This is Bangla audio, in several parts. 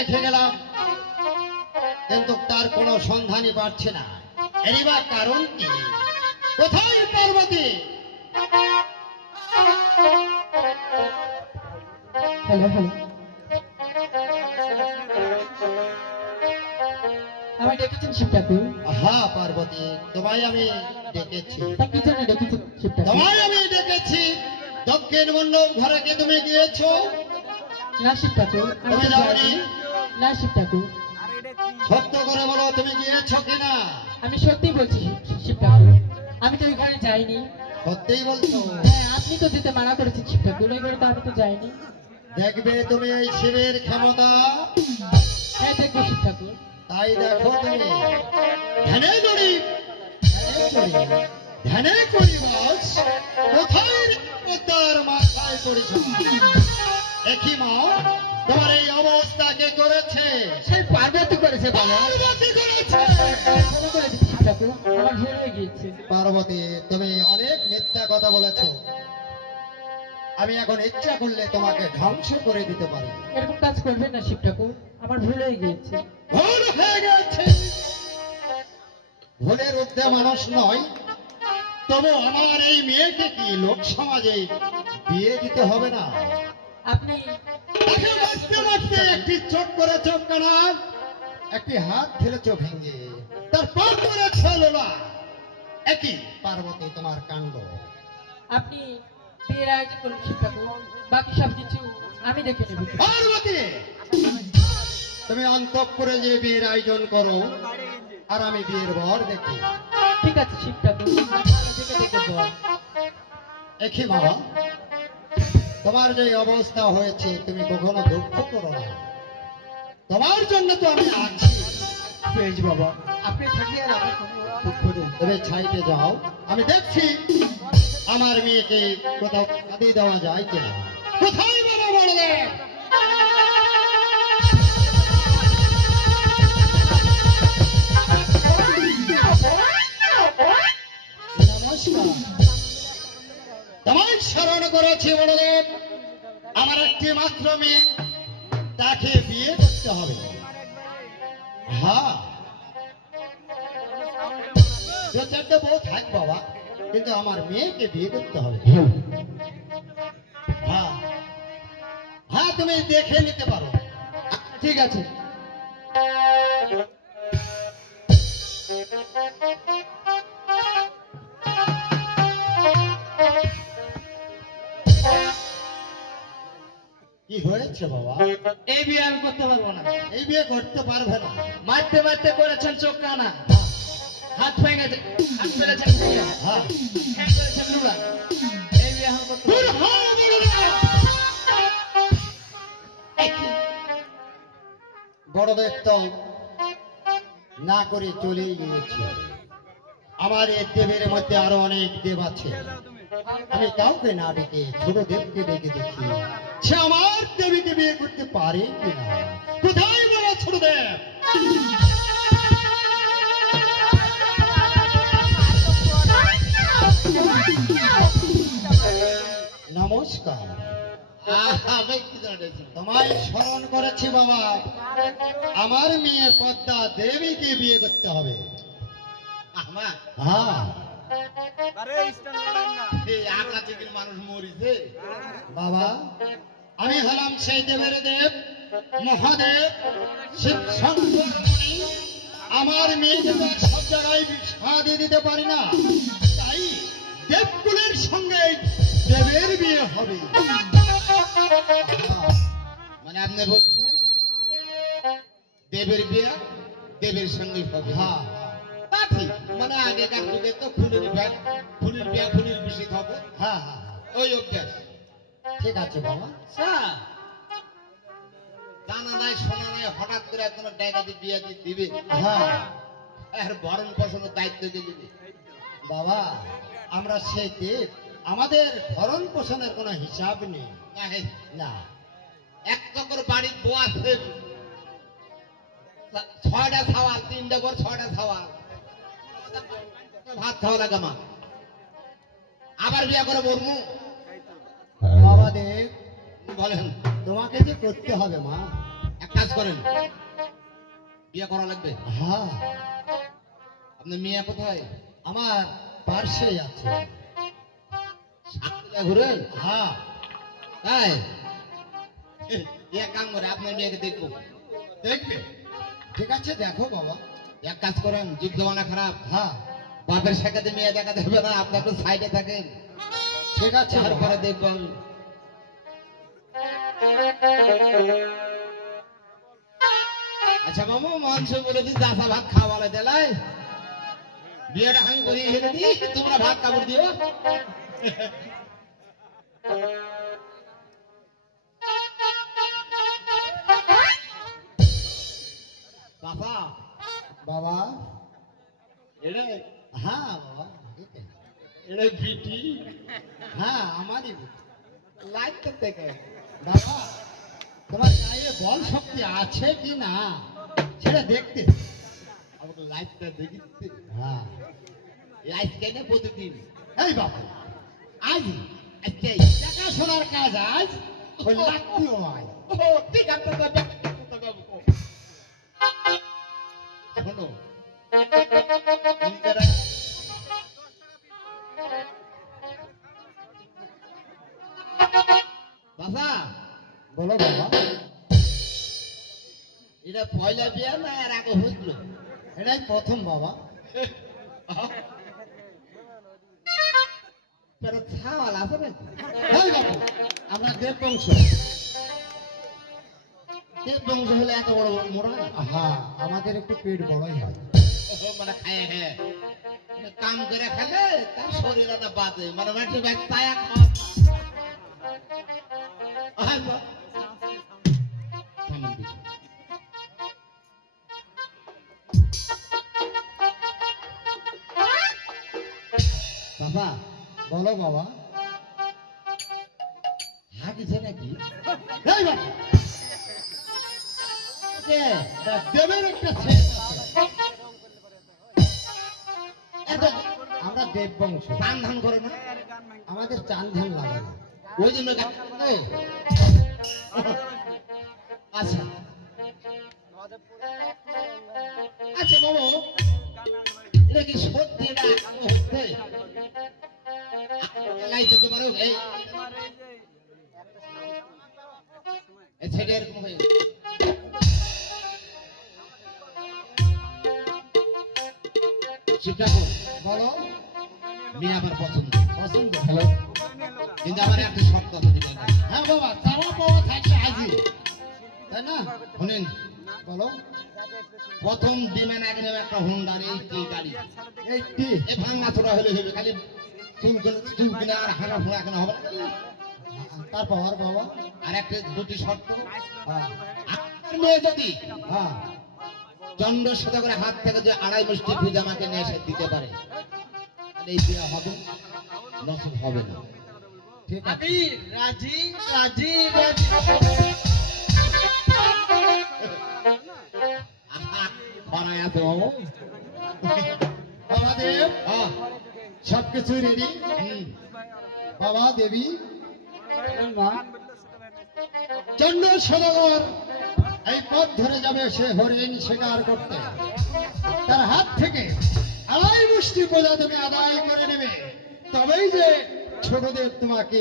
রেখে গেলাম, কিন্তু তার কোনো সন্ধানই পাচ্ছে না। এরই বা কারণ কি? কোথায় পার্বতী? হ্যালো হ্যালো, আমি ডেকেছেন শিব ঠাকুর? হ্যাঁ পার্বতী, তোমায় আমি ডেকেছি। তা কি জন্য ডেকেছেন শিব ঠাকুর? তোমায় আমি ডেকেছি। দক্ষিণ মণ্ডপ ঘরে কি তুমি গিয়েছো? না শিব ঠাকুর, আমি তুমি তো যাওনি? যাইনি। না শিব ঠাকুর, সত্য করে বলো, তুমি গিয়েছো কিনা? আমি সত্যি বলছি শিব ঠাকুর, আমি তো ওইখানে যাইনি। সত্যিই বলছো? হ্যাঁ, আপনি তো যেতে মানা করেছেন শিব ঠাকুর, ওইখানে তো আমি তো যাইনি। দেখবে তুমি এই শিবের ক্ষমতা। হ্যাঁ দেখবো শিব ঠাকুর। তাই দেখো তুমি ধ্যানে নড়ি, ধ্যানে করি বাস, কোথায় রে পদ্মার মাথায় পড়েছ? দেখি মা, তোমার এই অবস্থা কে করেছে? সেই পার্বতী করেছে বাবা। পার্বতী করেছে। ভালো করেছে শিব ঠাকুর, আমার ভুল হয়ে গিয়েছে। পার্বতী, তুমি অনেক মিথ্যা কথা বলেছো। আমি এখন ইচ্ছা করলে তোমাকে ধ্বংস করে দিতে পারি। এরকম কাজ করবেন না শিব ঠাকুর, আমার ভুল হয়ে গিয়েছে। ভুল হয়ে গেছে। ভুলের ঊর্ধ্বে মানুষ নয়, তবু আমার এই মেয়েকে কি লোক সমাজে বিয়ে দিতে হবে না? আপনি তাকে মারতে মারতে একটি চোখ করে চোখ কানা, একটি হাত ফেলেছ ভেঙে, তার পা করেছ লোলা। একই পার্বতী তোমার কাণ্ড। আপনি বিয়ের আয়োজন করুন শিব ঠাকুর, বাকি সবকিছু আমি দেখে নেব। পার্বতী, তুমি অন্তঃপুরে যে বিয়ের আয়োজন করো, আর আমি বিয়ের বর দেখি। ঠিক আছে শিব ঠাকুর, ভালো দেখে দেখে বল। একই বাবা, তোমার যে অবস্থা হয়েছে তুমি কখনো দুঃখ করো না। তোমার জন্য তো আমি আছি। বেশ বাবা, আপনি থাকলে আর আমার কোনো দুঃখ নেই। তুমি ছাইতে যাও, আমি দেখছি আমার মেয়েকে কোথাও কাঁদি দেওয়া যায় কিনা। কোথায় বাবা বড় দেব? নমস্কার, তোমায় স্মরণ করেছি বড়দেব। আমার একটি মাত্র মেয়ে, তাকে বিয়ে করতে হবে। হ্যাঁ, দু চারটে বউ থাক বাবা, কিন্তু আমার মেয়েকে বিয়ে করতে হবে। হ্যাঁ হ্যাঁ, তুমি দেখে নিতে পারো। ঠিক আছে। কি হয়েছে বাবা? এই বিয়ে আমি করতে পারবো না। এই বিয়ে করতে পারবে না? মারতে মারতে করেছেন চোখ কানা, হাত ভেঙেছে, হাত ফেলেছেন ভেঙে, হ্যাঁ, ঠ্যাং করেছেন লুড়া। এই বিয়ে আমি করতে দূর পারবো না। হও বড়দেব। বড়দেব তো না করে চলেই গিয়েছে। আমার এই দেবের মধ্যে আরো অনেক দেব আছে। আমি কাউকে না ডেকে ছোট দেবকে ডেকে দেখি সে আমার দেবীকে বিয়ে করতে পারে কিনা। কোথায় বাবা ছোট দেব? নমস্কার। তোমায় স্মরণ করেছি বাবা, আমার মেয়ে পদ্মা দেবীকে বিয়ে করতে হবে। হ্যাঁ মানুষ মরিছে। বাবা, আমি হলাম সেই দেবের দেব, মহাদেব শিব শঙ্কর মুনি। আমার মেয়েকে তো আর সব জায়গায় বিবাহ দিয়ে দিতে পারি না, তাই দেবকুলের সঙ্গে দেবের বিয়ে হবে। মানে আপনি বলছেন দেবের বিয়ে দেবের সঙ্গে হবে? হ্যাঁ তা ঠিক। মানে আগেকার যুগে তো ফুলের বিয়ে ফুলের বেশি হবে, হ্যাঁ হ্যাঁ, ওই অভ্যাস। ঠিক আছে বাবা। জানা নাই শোনা নাই, হঠাৎ করে একজন ডাকাতি বিয়ে দিয়ে দিবে, হ্যাঁ আর ভরণ পোষণের দায়িত্ব দিয়ে দিবে। বাবা, আমরা সেই দেব, আমাদের ভরণ পোষণের কোনো হিসাব নেই। না, এক চক্কর বাড়ির বউ আছে, 6টা ছাওয়াল, 3টা পর 6টা ছাওয়াল, ভাত খাওয়া লাগে মা। আবার বিয়ে করে বলবো? বাবা দেব, বলেন। তোমাকে যে করতে হবে মা। একটা কাজ করেন, বিয়ে করা লাগবে। হ্যাঁ, আপনার মেয়ে কোথায়? আমার পার্শ্বেই আছে। সাতটা ঘুরেন? হ্যাঁ, তাই এক কাম করে আপনার মেয়েকে দেখবো। দেখবে? ঠিক আছে, দেখো বাবা। এক কাজ করেন, যুগ জমানা খারাপ, হ্যাঁ, বাপের সাথে মেয়ে দেখা দেবে না, আপনি একটু সাইডে থাকেন, ঠিক আছে বাবা। তারপরে দেখবো আমি। আচ্ছা মামু, মাংস বলে দিই, দাসা ভাত খাওয়ালে দেলাই, বিয়েটা আমি করিয়ে হেরে দিই, তোমরা ভাত কাপড় দিও। বাবা, বাবা, এটা হ্যাঁ বাবা, এটাই। এটা বিটি হ্যাঁ, আমারই বুদ্ধি। লাইট থেকে বাবা, তোমার গায়ে বল শক্তি আছে কি না সেটা দেখতে। আমাকে লাইটটা দেখিতে। হ্যাঁ, লাইট কেন প্রতিদিন? এই বাবা, আজ আচ্ছা, দেখাশোনার কাজ আজ ওই লাগতে হয়। ও ঠিক আছে, তো শোনো, বাবা, বলো বাবা, এটা পয়লা বিয়ে না আর আগে হইল? এটাই প্রথম বাবা। ছাওয়াল আছে নাকি? এই বাবা, আমরা দেব বংশ। দেব বংশ হলে এত বড় মোড়া? হ্যাঁ, আমাদের একটু পেট বড়ই হয়। মানে খায়, হ্যাঁ, মানে কাম করে খেলে তার শরীর একটা বাদে, মানে মাটি ব্যাগ তায়া খাওয়া। আচ্ছা। থামেন দিদি। বাবা, বলো বাবা। হাগিছে নাকি? এই বাবা, কে? এটা দেবের একটা ছেলে আছে। এত আমরা দেব বংশ, টান ধান করে না? আমাদের চান ধান লাগে না। ওই জন্য গান করে? আচ্ছা আচ্ছা বাবু, এটা কি সত্যি? এটা এখনো হচ্ছে? লাইতে তোমার এই ছেলে এরকম হয়ে শিবঠাকুর, বলো। মেয়ে আমার পছন্দ, পছন্দ? হ্যালো, কিন্তু আমার একটা শর্ত আছে দিবেন। হ্যাঁ বাবা, চাওয়া পাওয়া থাকলে হাজির, তাই না? শুনেন, বলো। প্রথম ডিমান্ড আগে নেবে একটা হুন্ডার এই গাড়ি। এইটি এই ভাঙা চোরা হলে হবে, খালি চুলকিনে আর হাঁড়া ফোঁড়া এখন হবে না। তারপর বাবা। আর একটা দুটি শর্ত, হ্যাঁ, আপনার মেয়ে যদি হ্যাঁ, চন্দ্রের সাথে করে হাত থেকে যে 2.5 মুষ্টি ফুল আমাকে নিয়ে এসে দিতে পারে, তাহলে এই বিয়ে হবে, নসিব হবে না। ঠিক আছে। আমি রাজি রাজি রাজি। আহা, খরায় আছে বাবু। বাবা দেব, হ্যাঁ, সবকিছু রেডি। হুম, বাবা দেবী, চন্দ্র সদাগর এই পথ ধরে যাবে সে হরিণ শিকার করতে। তার হাত থেকে 2.5 মুষ্টি বোঝা তুমি আদায় করে নেবে, তবেই যে ছোটদেব তোমাকে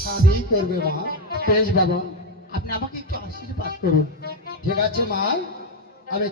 শাদী করবে মা। বেশ বাবা, আপনি আমাকে একটু আশীর্বাদ করুন। ঠিক আছে মা,